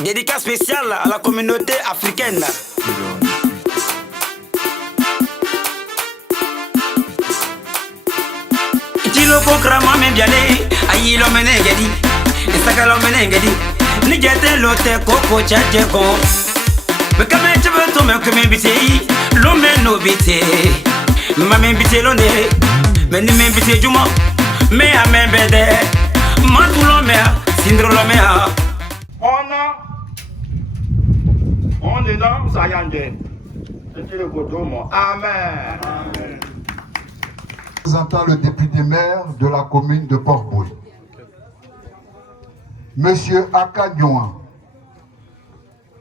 Dédicace spéciale à la communauté africaine. Itilo pokrama me biale, ayilo menengedi, isakalo menengedi, nigete lote koko chache ko. Bekame chebe to me kame bitei, lo me no bite, mame bite lo ne, me ni me bite juma, me a me bede, matulo me, sindro lo me ha. On est dans Sayande. Amen. Présentant le député maire de la commune de Port-Boué. Monsieur Aka Nyouan,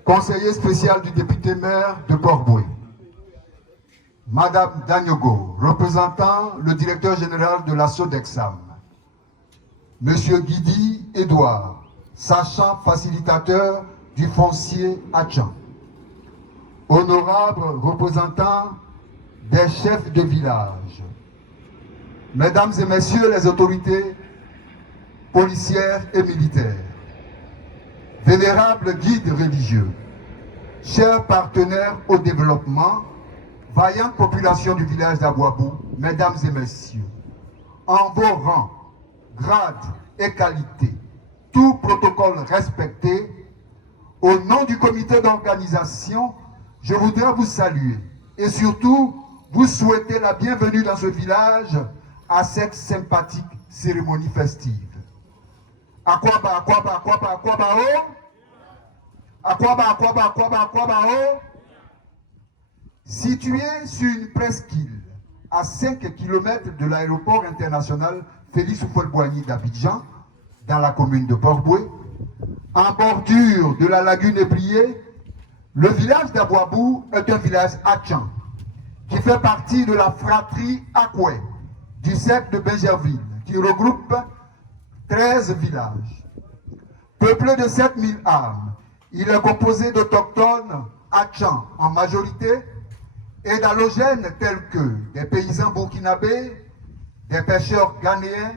conseiller spécial du député maire de Port-Boué. Madame Danyogo, représentant le directeur général de la Sodexam. Monsieur Guidi Edouard, sachant facilitateur du foncier Achan. Honorables représentants des chefs de village, mesdames et messieurs les autorités policières et militaires, vénérables guides religieux, chers partenaires au développement, vaillante population du village d'Abouabou, mesdames et messieurs, en vos rangs, grades et qualités, tout protocole respecté, au nom du comité d'organisation, je voudrais vous saluer et surtout vous souhaiter la bienvenue dans ce village à cette sympathique cérémonie festive. Akwaba, akwaba, akwaba, akwaba, oh. Akwaba, akwaba, akwaba, akwaba, oh. Situé sur une presqu'île à 5 km de l'aéroport international Félix Houphouët-Boigny d'Abidjan, dans la commune de Port-Boué, en bordure de la lagune ébriée, le village d'Abouabou est un village Achan qui fait partie de la fratrie Akoué du cercle de Benjerville qui regroupe 13 villages. Peuplé de 7000 âmes, il est composé d'autochtones Achan en majorité et d'allogènes tels que des paysans burkinabés, des pêcheurs ghanéens,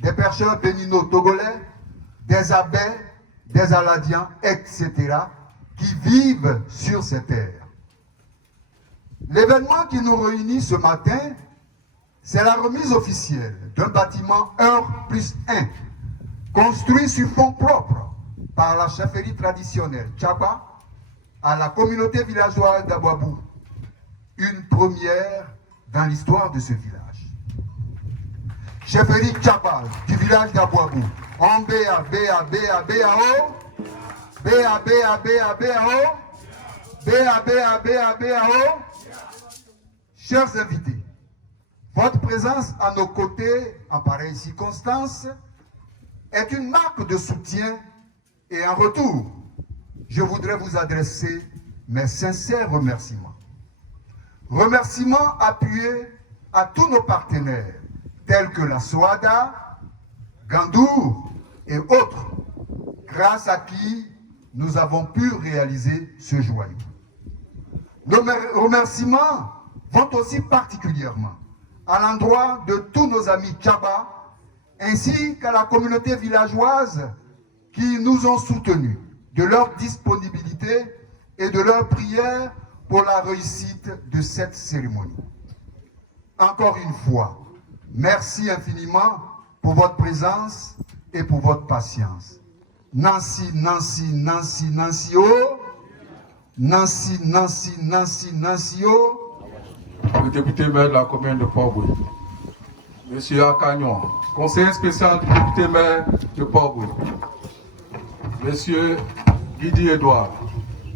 des pêcheurs bénino-togolais, des abbés, des aladiens, etc., qui vivent sur ces terres. L'événement qui nous réunit ce matin, c'est la remise officielle d'un bâtiment R+1, construit sur fonds propres par la chefferie traditionnelle Tchaba à la communauté villageoise d'Abouabou. Une première dans l'histoire de ce village. Chefferie Tchaba du village d'Abouabou. En BA, BA, BA, BAO. BA, BA, BA, BAO. BA, BA, BA, BAO. Chers invités, votre présence à nos côtés en pareille circonstance est une marque de soutien et en retour, je voudrais vous adresser mes sincères remerciements. Remerciements appuyés à tous nos partenaires tels que la SOADA, Gandour et autres, grâce à qui nous avons pu réaliser ce joyau. Nos remerciements vont aussi particulièrement à l'endroit de tous nos amis Tchaba, ainsi qu'à la communauté villageoise qui nous ont soutenus de leur disponibilité et de leur prière pour la réussite de cette cérémonie. Encore une fois, merci infiniment pour votre présence et pour votre patience. Nancy, Nancy, Nancy, Nancy, oh. Nancy, Nancy, Nancy, Nancy, oh. Le député maire de la commune de Port-Boué, Monsieur Akagnon, conseiller spécial du député maire de Port-Boué, Monsieur Guidi Edouard,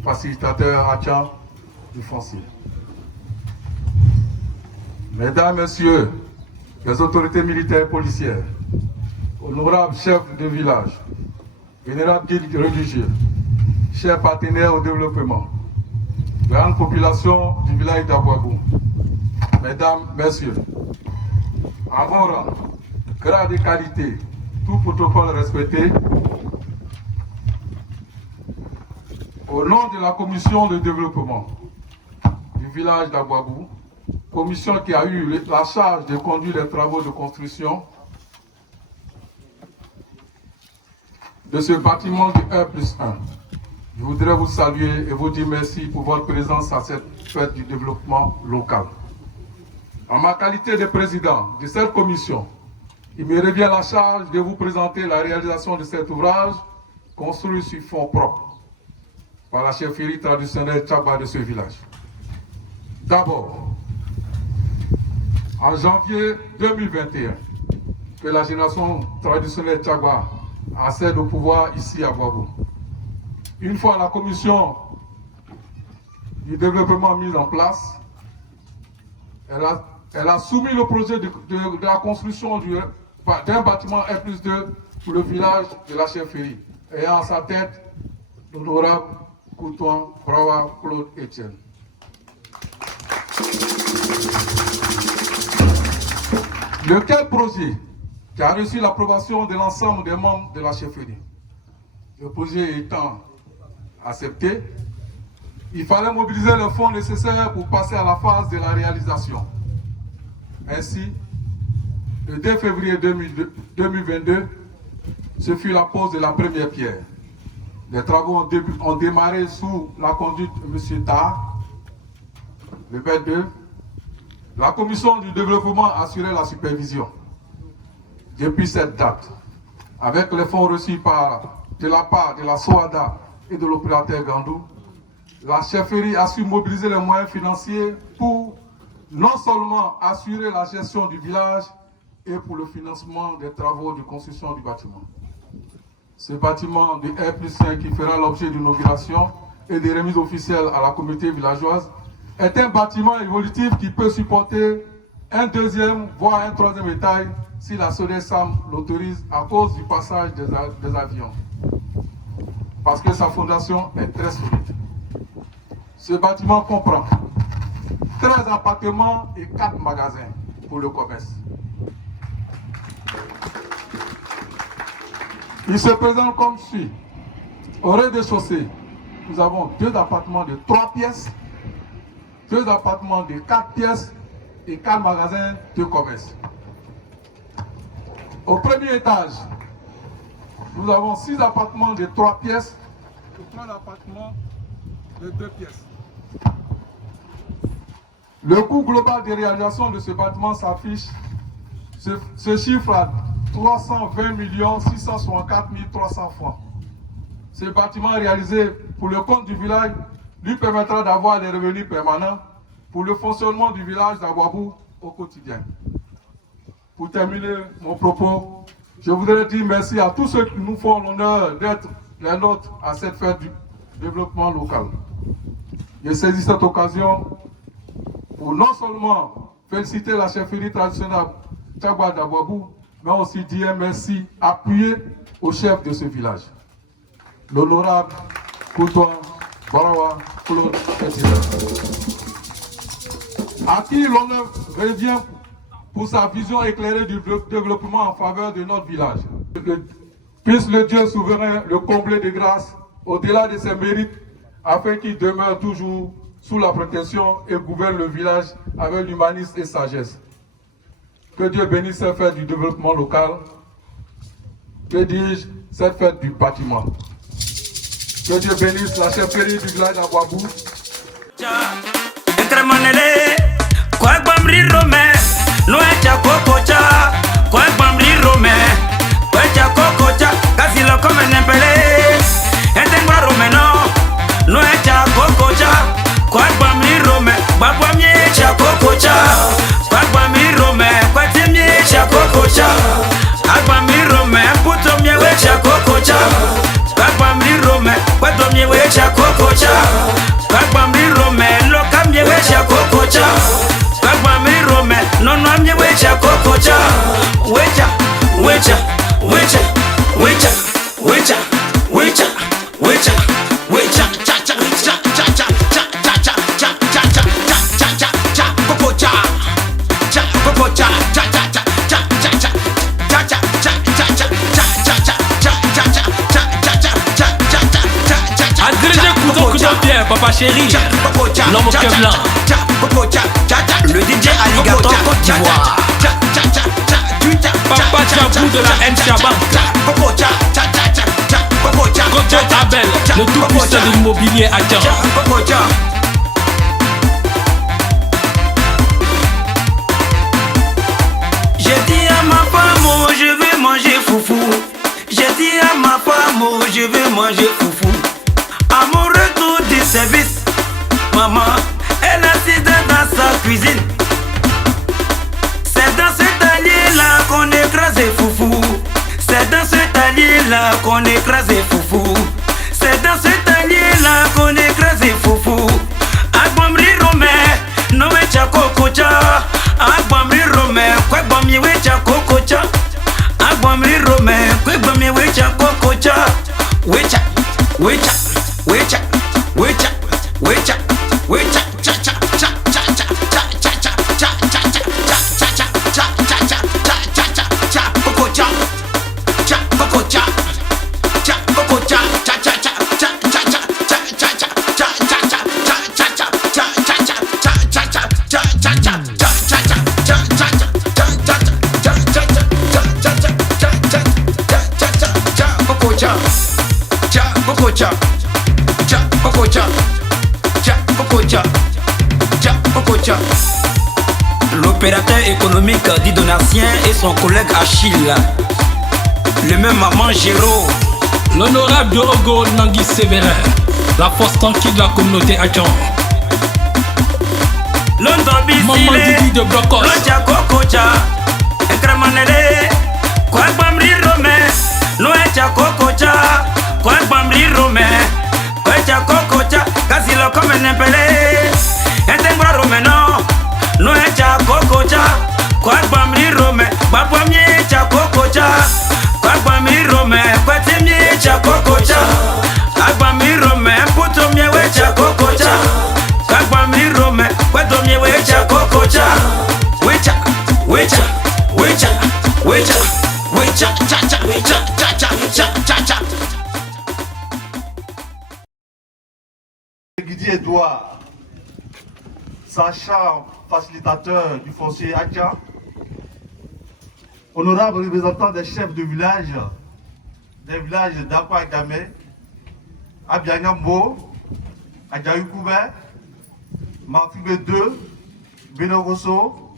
facilitateur Achan du foncier. Mesdames, Messieurs, les autorités militaires et policières, honorables chefs de village, vénérables guides religieux, chers partenaires au développement, grande population du village d'Abouabou, Mesdames, Messieurs, en vos rangs, grade et qualité, tout protocole respecté, au nom de la commission de développement du village d'Abouabou, commission qui a eu la charge de conduire les travaux de construction de ce bâtiment du R+1, je voudrais vous saluer et vous dire merci pour votre présence à cette fête du développement local. En ma qualité de président de cette commission, il me revient la charge de vous présenter la réalisation de cet ouvrage construit sur fonds propres par la chefferie traditionnelle Tchagba de ce village. D'abord, en janvier 2021, que la génération traditionnelle Tchagba accède au pouvoir ici à Boabou. Une fois la commission du développement mise en place, elle a soumis le projet de la construction d'un bâtiment R+2 pour le village de la chefferie, ayant à sa tête l'honorable Koutouan Brawa Claude Etienne. Lequel projet qui a reçu l'approbation de l'ensemble des membres de la chefferie. Le projet étant accepté, il fallait mobiliser les fonds nécessaires pour passer à la phase de la réalisation. Ainsi, le 2 février 2022, ce fut la pose de la première pierre. Les travaux ont démarré sous la conduite de M. Tahar. Le 22, la commission du développement assurait la supervision. Depuis cette date, avec les fonds reçus de la part de la SOADA et de l'opérateur Gandou, la chefferie a su mobiliser les moyens financiers pour non seulement assurer la gestion du village et pour le financement des travaux de construction du bâtiment. Ce bâtiment de R+1 qui fera l'objet d'une inauguration et de remise officielle à la communauté villageoise est un bâtiment évolutif qui peut supporter un deuxième, voire un troisième étage si la SODESAM l'autorise à cause du passage des avions. Parce que sa fondation est très solide. Ce bâtiment comprend 13 appartements et 4 magasins pour le commerce. Il se présente comme suit. Au rez-de-chaussée, nous avons 2 appartements de 3 pièces, 2 appartements de 4 pièces et 4 magasins de commerce. Au premier étage, nous avons 6 appartements de 3 pièces et 3 appartements de 2 pièces. Le coût global de réalisation de ce bâtiment s'affiche, se chiffre à 320 664 300 francs. Ce bâtiment réalisé pour le compte du village lui permettra d'avoir des revenus permanents pour le fonctionnement du village d'Aboabou au quotidien. Pour terminer mon propos, je voudrais dire merci à tous ceux qui nous font l'honneur d'être les nôtres à cette fête du développement local. Je saisis cette occasion pour non seulement féliciter la chefferie traditionnelle Tchagba d'Aboabou, mais aussi dire merci appuyé au chef de ce village, l'honorable Koutouan Brawa Claude Etienne, à qui l'honneur revient pour sa vision éclairée du développement en faveur de notre village. Puisse le Dieu souverain le combler de grâce au-delà de ses mérites, afin qu'il demeure toujours sous la protection et gouverne le village avec l'humanisme et sagesse. Que Dieu bénisse cette fête du développement local. Que dis-je, cette fête du bâtiment. Que Dieu bénisse la chefferie du village d'Aboabou. Papa chéri, l'homme au cœur blanc, le DJ Alligator Côte d'Ivoire, Papa Tchabou de la N Chabank, Coco Abel, le tout puissant de l'immobilier à Tian. J'ai dit à ma femme, oh, je veux manger foufou. J'ai dit à ma femme, oh, je veux manger foufou. À mon retour du service, maman, elle assise dans sa cuisine. C'est dans cet allié-là qu'on écrase foufou. C'est dans cet allié-là qu'on écrase foufou. C'est dans cet allié-là qu'on écrase foufou. Agbamri Rome, noé chako kocha. Agbamri Rome, kwe bami we chako kocha. Agbamri Rome, kwe bami we chako kocha. Wecha, wecha, wecha, wecha, wecha, wecha, cha cha cha cha cha cha cha cha cha cha cha cha cha cha cha cha cha kokocha, cha kokocha, cha kokocha, cha cha cha cha cha cha cha cha L'opérateur économique dit Donatien et son collègue Achille, le même maman Géraud. L'honorable Dorogo Nangui Sévérin, la force tranquille de la communauté à Tian. Maman Didi de Blocos. Locha Kokocha, Ekramanele, Kwagbamri Rome, Noecha Kokocha, Kwagbamri Rome, Kwecha Kokocha, Kasilo comme un impelé, Entengura Romeno, Noecha Kokocha, Kwagbamri Rome, Babwamie Cha Kokocha, Kwagbamri Rome, Kwatemie Cha Kokocha, Agbamri Rome, Putomie Wecha Kokocha, Kwagbamri Rome, Kwatomie Wecha Kokocha, Wecha, Wecha, Wecha, Wecha, Wecha, Cha Cha, Wecha, Cha Cha, Cha Cha Cha. Guidi Edouard, sachant facilitateur du foncier Atia, honorable représentant des chefs de village des villages d'Akwa Gamé, Abianyambo, Adjaoukoube, Martibé 2, Benoroso,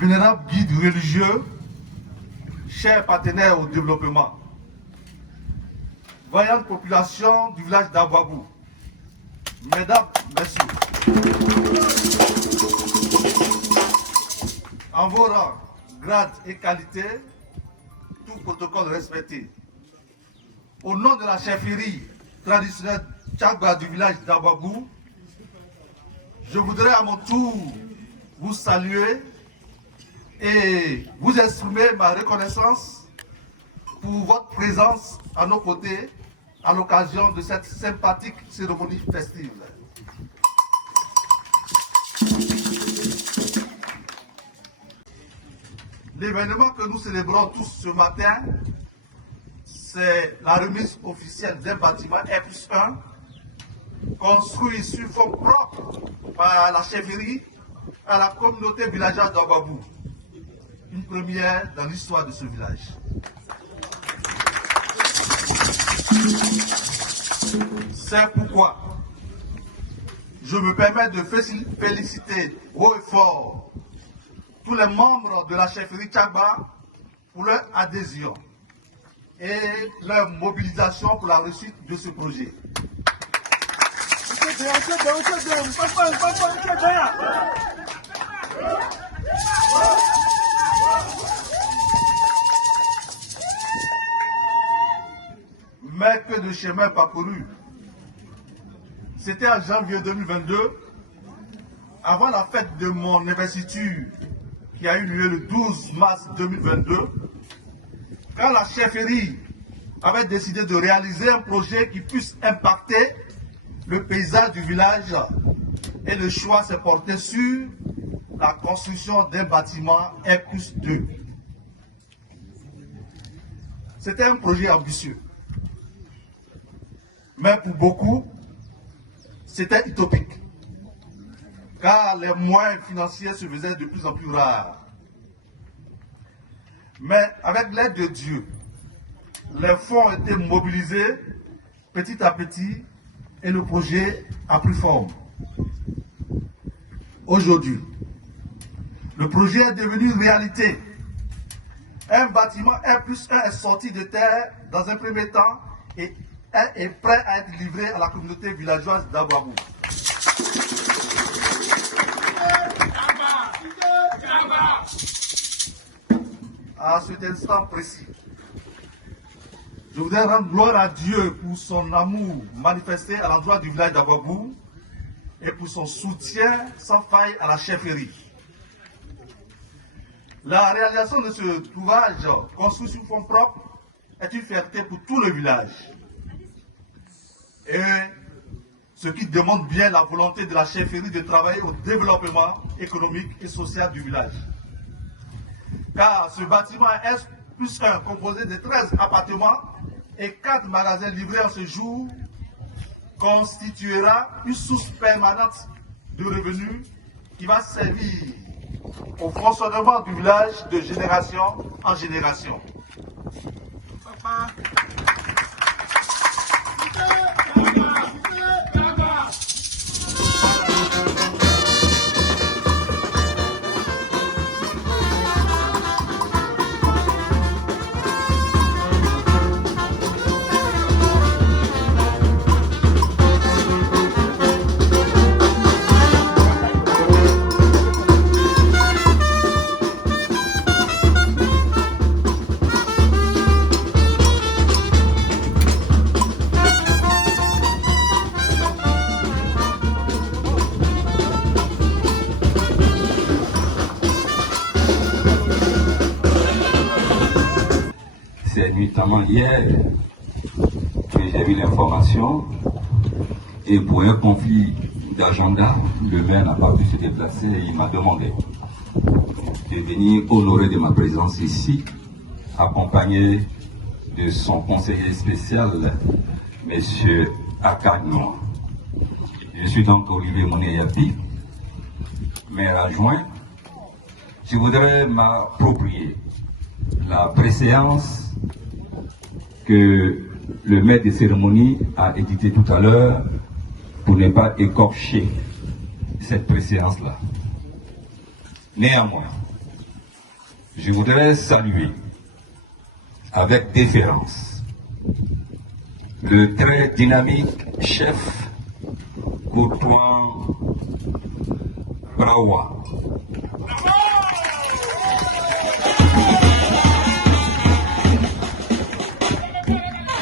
vénérable guide religieux, chers partenaires au développement, voyante population du village d'Abouabou, mesdames, messieurs, en vos rangs, grades et qualités, tout protocole respecté. Au nom de la chefferie traditionnelle Tchagba du village d'Abouabou, je voudrais à mon tour vous saluer et vous exprimer ma reconnaissance pour votre présence à nos côtés à l'occasion de cette sympathique cérémonie festive. L'événement que nous célébrons tous ce matin, c'est la remise officielle d'un bâtiment R+1 construit sur fonds propres par la chefferie à la communauté villageoise d'Abouabou. Une première dans l'histoire de ce village. C'est pourquoi je me permets de féliciter haut et fort tous les membres de la chefferie Tchagba pour leur adhésion et leur mobilisation pour la réussite de ce projet. Mais que de chemin parcouru. C'était en janvier 2022, avant la fête de mon investiture qui a eu lieu le 12 mars 2022, quand la chefferie avait décidé de réaliser un projet qui puisse impacter le paysage du village, et le choix s'est porté sur la construction d'un bâtiment R+2. C'était un projet ambitieux. Mais pour beaucoup, c'était utopique, car les moyens financiers se faisaient de plus en plus rares. Mais avec l'aide de Dieu, les fonds ont été mobilisés petit à petit et le projet a pris forme. Aujourd'hui, le projet est devenu réalité. Un bâtiment 1+1 est sorti de terre dans un premier temps et est prêt à être livré à la communauté villageoise d'Abouabou. À cet instant précis, je voudrais rendre gloire à Dieu pour son amour manifesté à l'endroit du village d'Abouabou et pour son soutien sans faille à la chefferie. La réalisation de ce ouvrage construit sur fonds propres est une fierté pour tout le village. Et ce qui démontre bien la volonté de la chefferie de travailler au développement économique et social du village. Car ce bâtiment S+1 composé de 13 appartements et 4 magasins livrés en ce jour constituera une source permanente de revenus qui va servir au fonctionnement du village de génération en génération. C'est notamment hier que j'ai vu l'information et pour un conflit d'agenda, le maire n'a pas pu se déplacer et il m'a demandé de venir honorer de ma présence ici, accompagné de son conseiller spécial, M. Akagnon. Je suis donc Olivier Monéyapi, maire adjoint. Je voudrais m'approprier la préséance que le maître de cérémonie a édité tout à l'heure pour ne pas écorcher cette préséance-là. Néanmoins, je voudrais saluer avec déférence le très dynamique chef Courtois Brawa.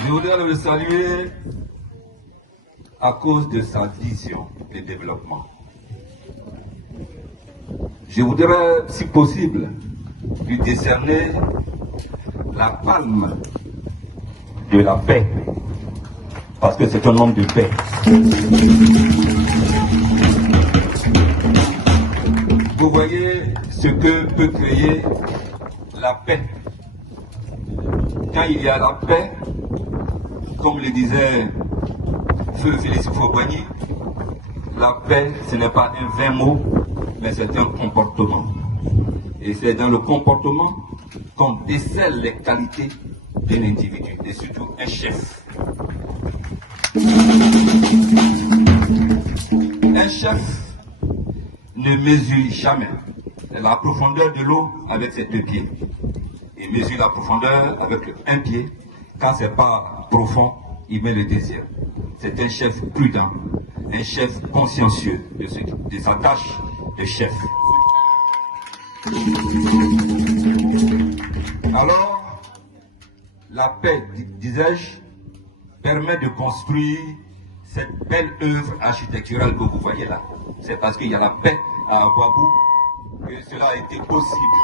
Je voudrais le saluer à cause de sa vision de développement. Je voudrais, si possible, lui décerner la palme de la paix, parce que c'est un homme de paix. Vous voyez ce que peut créer la paix. Quand il y a la paix, comme le disait Feu Félix Houphouët-Boigny, la paix, ce n'est pas un vain mot, mais c'est un comportement. Et c'est dans le comportement qu'on décèle les qualités d'un individu, et surtout un chef. Un chef ne mesure jamais la profondeur de l'eau avec ses 2 pieds. Il mesure la profondeur avec un pied. Quand c'est pas profond, il met le deuxième. C'est un chef prudent, un chef consciencieux de sa tâche de chef. Alors, la paix, disais-je, permet de construire cette belle œuvre architecturale que vous voyez là. C'est parce qu'il y a la paix à Abouabou que cela a été possible.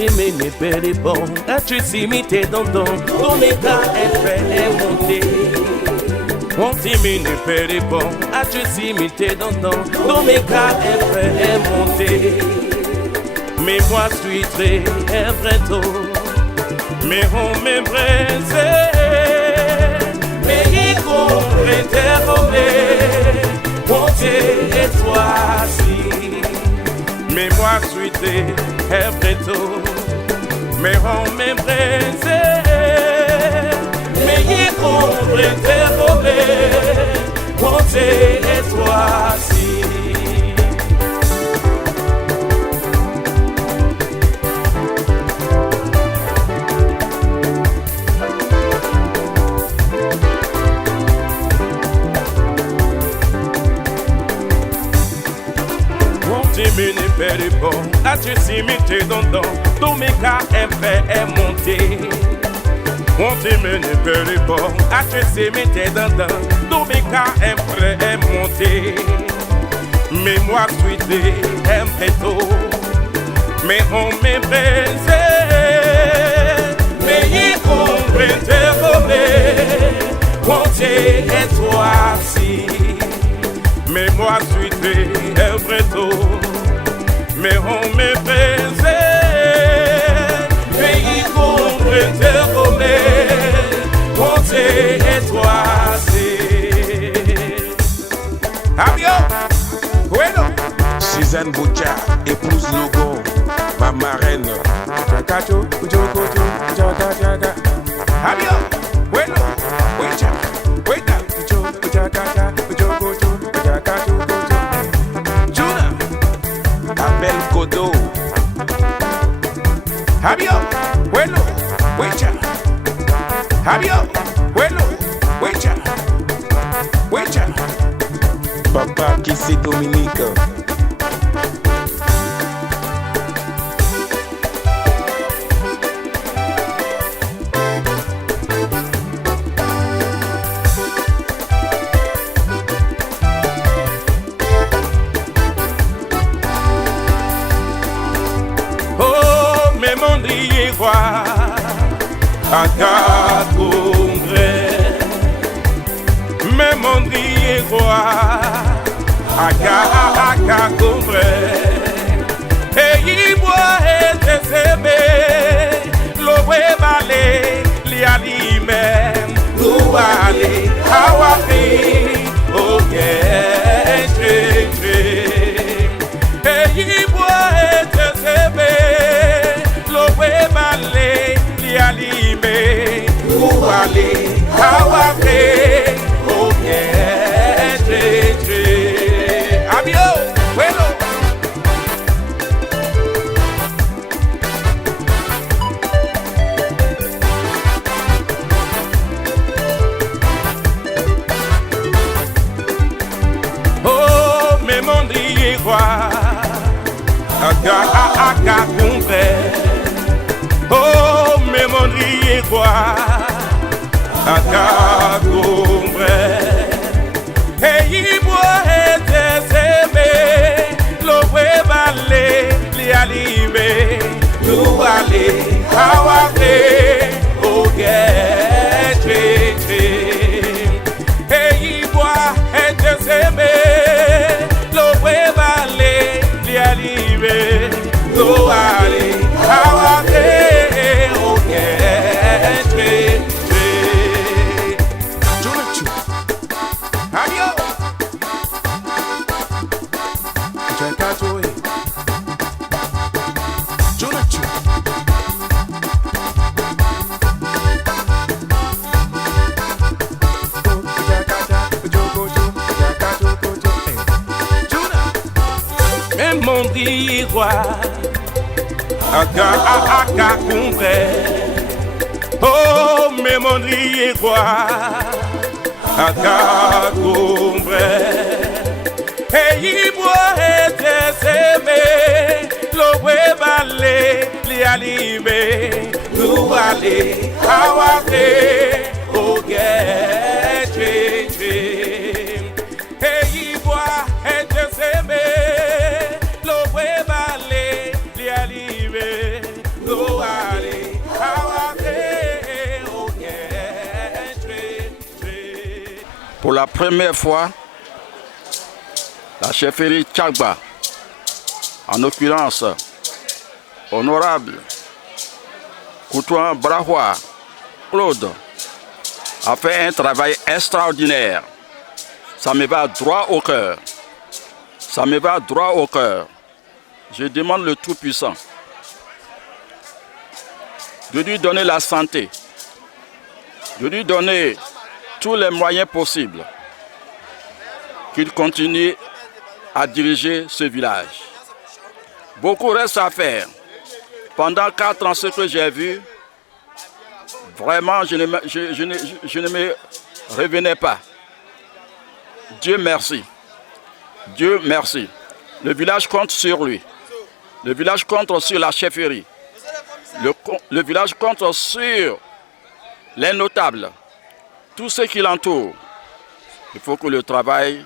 t'aimer n'est pas les bons. As-tu s'imité dans ton Omega FM est monté. On t'aimer n'est pas les bons. As-tu s'imité dans ton Omega FM est monté. Mais moi suis très bientôt. Mais on m'embrasse. Mais il comprend t'aimer. Monté et toi-ci. Mais moi suis des bientôt, mais on m'embrasse, mais il comprend t'aimer, monter et toi-ci. Mais n'est pas le bon, as-tu s'imité dans ton méga est monté. On t'aime n'est pas le bon, as-tu s'imité dans ton méga est monté. Mais moi suis des bientôt, mais on m'embrasse, mais il comprend t'aimer, monter et toi-ci. Mais moi suis des bientôt. Mais on me faisait, mais il comprend t'aimer, monter et toi-ci. Abio, bueno. Suzanne Boucha, épouse Logo, ma marraine. Abio, bueno, Boucha, Boucha. Abel Kodo. Habio, bueno, wecha. Habio, bueno, wecha. Wecha. Papa qui c'est Dominique. Aka Congrès, mais mon Dieu roi, Aka Congrès, et il boit et s'aimer, l'eau est balée, l'y a lui-même, l'eau allée, Hawaii, ok, et il boit et s'aimer, l'eau est balée. Alime, Ouale, Hawaii, ok, Abio, bueno. Oh, mais mon Dieu, Aka Congrès. Oh, mais mon Dieu, Aka Congrès. Et il boit et s'aimer, l'eau est balée, l'y a limé, l'eau allée, Hawaii, ok, et il boit et s'aimer, l'eau est balée, l'y a limé, l'eau allée, Hawaii. Aka Congrès. Oh, mais mon Dieu, Aka Congrès. Et il boit et s'aimer, l'eau est balée, l'y a limé, l'eau allée, Hawaii, ok, et il boit et s'aimer, l'eau est balée, l'y a limé, l'eau Pour la première fois, la chefferie Tchagba, en l'occurrence, honorable Koutouan Brahoua Claude, a fait un travail extraordinaire. Ça me va droit au cœur. Ça me va droit au cœur. Je demande le Tout-Puissant de lui donner la santé, de lui donner tous les moyens possibles, qu'il continue à diriger ce village. Beaucoup reste à faire. Pendant 4 ans, ce que j'ai vu, vraiment, je ne me revenais pas. Dieu merci. Dieu merci. Le village compte sur lui. Le village compte sur la chefferie. Le village compte sur les notables. Tout ce qui l'entoure. Il faut que le travail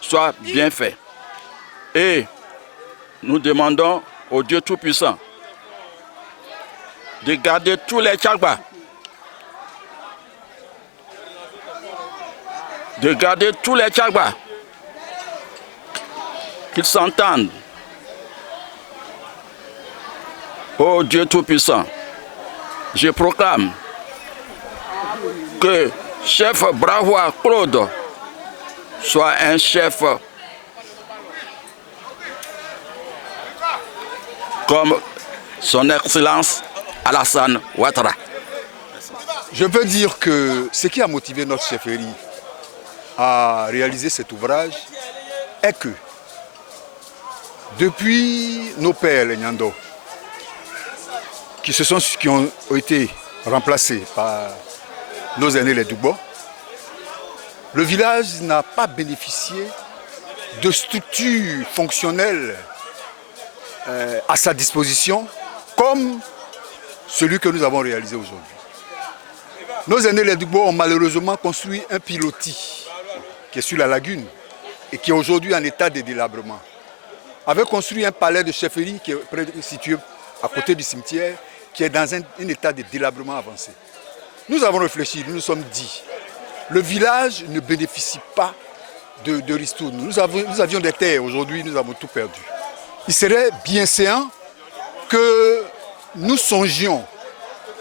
soit bien fait. Et nous demandons au Dieu Tout-Puissant de garder tous les Tchagba, qu'ils s'entendent. Ô Dieu Tout-Puissant, je proclame que chef Brahoua Claude soit un chef comme son Excellence Alassane Ouattara. Je veux dire que ce qui a motivé notre chefferie à réaliser cet ouvrage est que depuis nos pères, les Nyando, qui ont été remplacés par nos aînés, les Doubo, le village n'a pas bénéficié de structures fonctionnelles à sa disposition comme celui que nous avons réalisé aujourd'hui. Nos aînés, les Doubo, ont malheureusement construit un pilotis qui est sur la lagune et qui est aujourd'hui en état de délabrement. Avaient construit un palais de chefferie qui est situé à côté du cimetière, qui est dans un état de délabrement avancé. Nous avons réfléchi, nous nous sommes dit, le village ne bénéficie pas de ristourne. Nous avions des terres, aujourd'hui nous avons tout perdu. Il serait bien séant que nous songions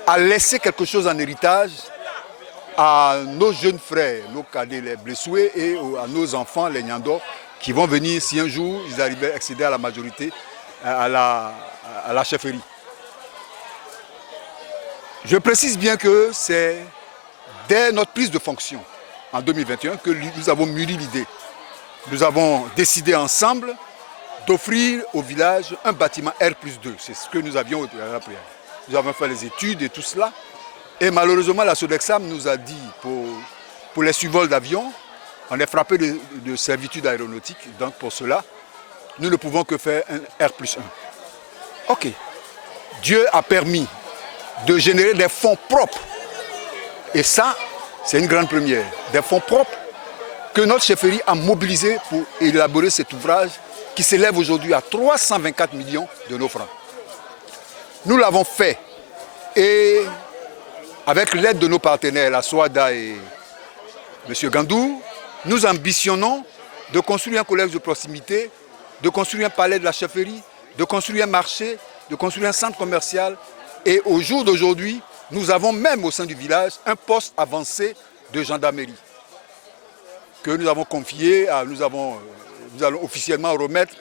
à laisser quelque chose en héritage à nos jeunes frères, nos cadets, les blessés, et à nos enfants, les Nyando, qui vont venir si un jour ils arrivent à accéder à la majorité, à la chefferie. Je précise bien que c'est dès notre prise de fonction en 2021 que nous avons mûri l'idée. Nous avons décidé ensemble d'offrir au village un bâtiment R+2. C'est ce que nous avions au préalable. Nous avons fait les études et tout cela. Et malheureusement, la Sodexam nous a dit, pour les survols d'avions, on est frappé de servitude aéronautique. Donc pour cela, nous ne pouvons que faire un R+1. Ok. Dieu a permis de générer des fonds propres. Et ça, c'est une grande première. Des fonds propres que notre chefferie a mobilisés pour élaborer cet ouvrage qui s'élève aujourd'hui à 324 millions de nos francs. Nous l'avons fait et avec l'aide de nos partenaires, la SWADA et M. Gandou, nous ambitionnons de construire un collège de proximité, de construire un palais de la chefferie, de construire un marché, de construire un centre commercial. Et au jour d'aujourd'hui, nous avons même au sein du village un poste avancé de gendarmerie que nous avons confié, nous allons officiellement remettre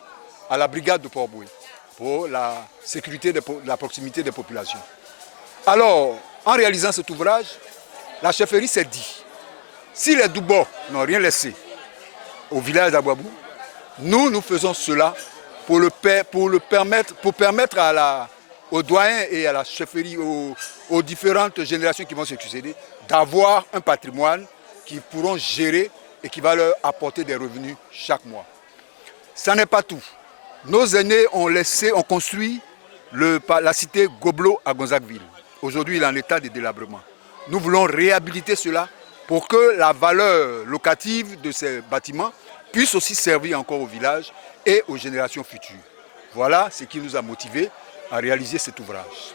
à la brigade de Port-Boué pour la sécurité de la proximité des populations. Alors, en réalisant cet ouvrage, la chefferie s'est dit, si les Doubo n'ont rien laissé au village d'Abouabou, nous faisons cela pour permettre aux doyens et à la chefferie, aux différentes générations qui vont se succéder, d'avoir un patrimoine qu'ils pourront gérer et qui va leur apporter des revenus chaque mois. Ça n'est pas tout. Nos aînés ont construit la cité Goblo à Gonzagueville. Aujourd'hui, il est en état de délabrement. Nous voulons réhabiliter cela pour que la valeur locative de ces bâtiments puisse aussi servir encore au village et aux générations futures. Voilà ce qui nous a motivés à réaliser cet ouvrage.